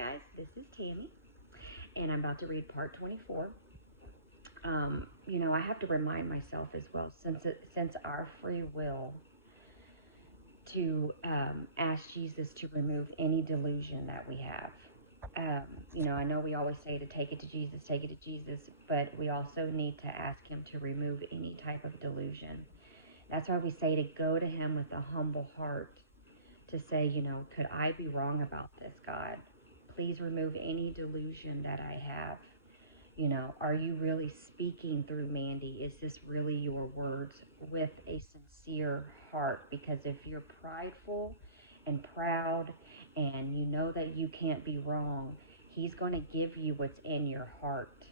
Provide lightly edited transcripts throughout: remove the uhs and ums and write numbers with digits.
guys, this is Tammy, and I'm about to read part 24. I have to remind myself as well, since our free will, to ask Jesus to remove any delusion that we have. I know we always say to take it to Jesus, but we also need to ask him to remove any type of delusion. That's why we say to go to him with a humble heart, to say, could I be wrong about this, God? Please remove any delusion that I have. Are you really speaking through Mandy? Is this really your words with a sincere heart? Because if you're prideful and proud and you know that you can't be wrong, he's going to give you what's in your heart.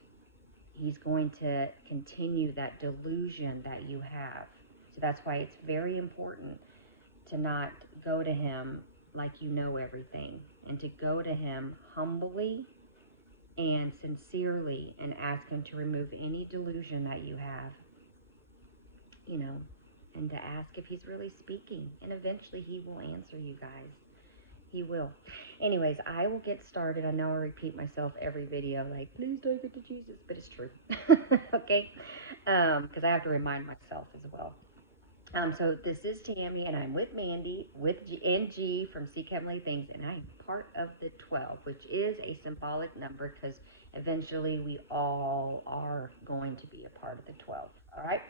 He's going to continue that delusion that you have. So that's why it's very important to not go to him like you know everything, and to go to him humbly and sincerely and ask him to remove any delusion that you have, and to ask if he's really speaking. And eventually he will answer you guys. He will. Anyways, I will get started. I know I repeat myself every video, like, please take it to Jesus, but it's true. Okay? Because I have to remind myself as well. So this is Tammy, and I'm with Mandy, and G from Seek Heavenly Things, and I'm part of the 12, which is a symbolic number because eventually we all are going to be a part of the 12. All right.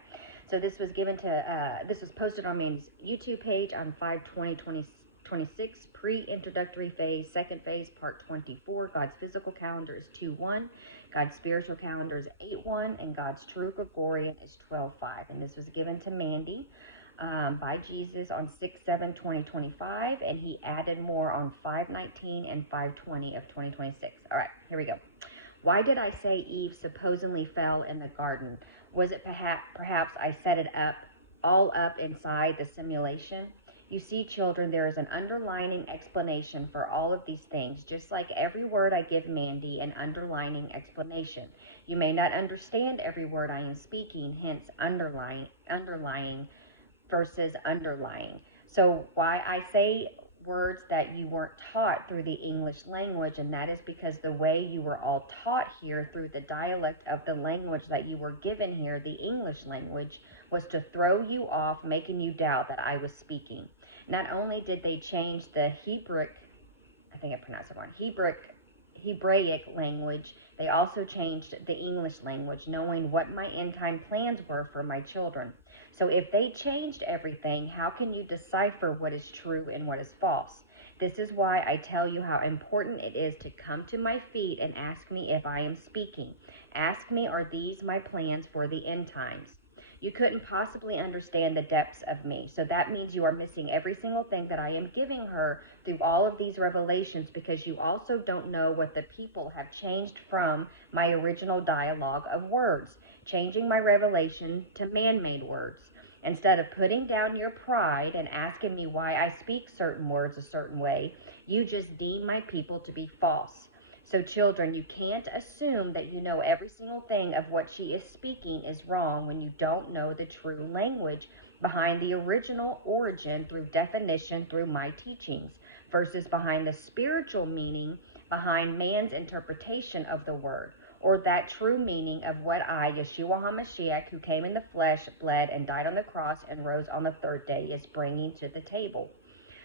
So this was this was posted on Mandy's YouTube page on 5/20/2026, pre-introductory phase, second phase, part 24. God's physical calendar is 2/1. God's spiritual calendar is 8/1, and God's true Gregorian is 12/5. And this was given to Mandy by Jesus on 6/7/2025, and he added more on 5/19 and 5/20 of 2026. All right, here we go. Why did I say Eve supposedly fell in the garden? Was it perhaps I set it all up inside the simulation? You see, children, there is an underlining explanation for all of these things, just like every word I give Mandy an underlining explanation. You may not understand every word I am speaking, hence underlying versus underlying. So why I say words that you weren't taught through the English language, and that is because the way you were all taught here through the dialect of the language that you were given here, the English language, was to throw you off, making you doubt that I was speaking. Not only did they change the Hebraic language, they also changed the English language, knowing what my end time plans were for my children. So if they changed everything, how can you decipher what is true and what is false? This is why I tell you how important it is to come to my feet and ask me if I am speaking. Ask me, are these my plans for the end times? You couldn't possibly understand the depths of me. So that means you are missing every single thing that I am giving her through all of these revelations, because you also don't know what the people have changed from my original dialogue of words, changing my revelation to man-made words. Instead of putting down your pride and asking me why I speak certain words a certain way, you just deem my people to be false. So children, you can't assume that you know every single thing of what she is speaking is wrong when you don't know the true language behind the original origin through definition through my teachings, versus behind the spiritual meaning behind man's interpretation of the word, or that true meaning of what I, Yeshua HaMashiach, who came in the flesh, bled, and died on the cross, and rose on the third day, is bringing to the table.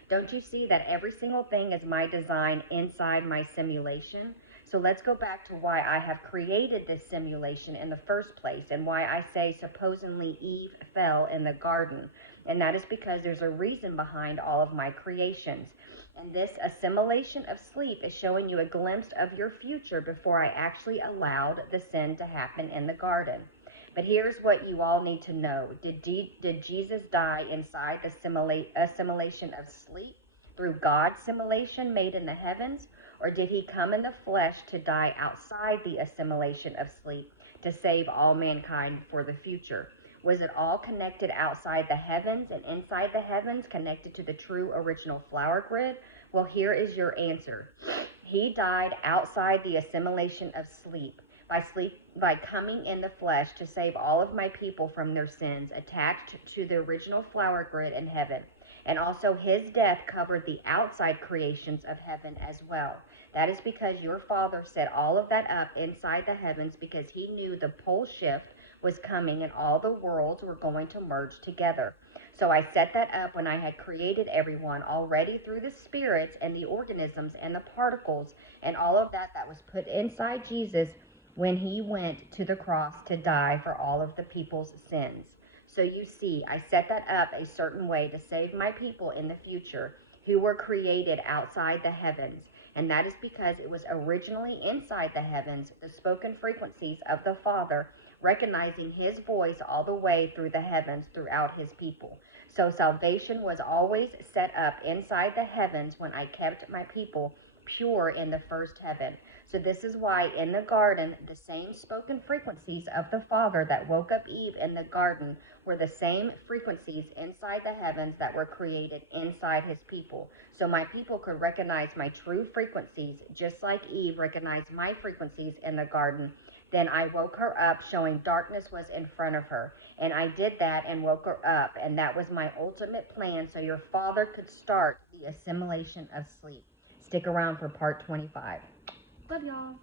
Don't you see that every single thing is my design inside my simulation? So let's go back to why I have created this simulation in the first place, and why I say supposedly Eve fell in the garden. And that is because there's a reason behind all of my creations. And this assimilation of sleep is showing you a glimpse of your future before I actually allowed the sin to happen in the garden. But here's what you all need to know. Did Jesus die inside the assimilation of sleep through God's simulation made in the heavens? Or did he come in the flesh to die outside the assimilation of sleep to save all mankind for the future? Was it all connected outside the heavens and inside the heavens, connected to the true original flower grid? Well, here is your answer. He died outside the assimilation of sleep by coming in the flesh to save all of my people from their sins, attached to the original flower grid in heaven. And also his death covered the outside creations of heaven as well. That is because your Father set all of that up inside the heavens because he knew the pole shift was coming and all the worlds were going to merge together. So I set that up when I had created everyone already through the spirits and the organisms and the particles and all of that that was put inside Jesus when he went to the cross to die for all of the people's sins. So you see, I set that up a certain way to save my people in the future who were created outside the heavens. And that is because it was originally inside the heavens, the spoken frequencies of the Father, recognizing his voice all the way through the heavens throughout his people. So salvation was always set up inside the heavens when I kept my people pure in the first heaven. So this is why in the garden, the same spoken frequencies of the Father that woke up Eve in the garden were the same frequencies inside the heavens that were created inside his people. So my people could recognize my true frequencies, just like Eve recognized my frequencies in the garden. Then I woke her up, showing darkness was in front of her. And I did that and woke her up. And that was my ultimate plan, so your Father could start the assimilation of sleep. Stick around for part 25. Love y'all.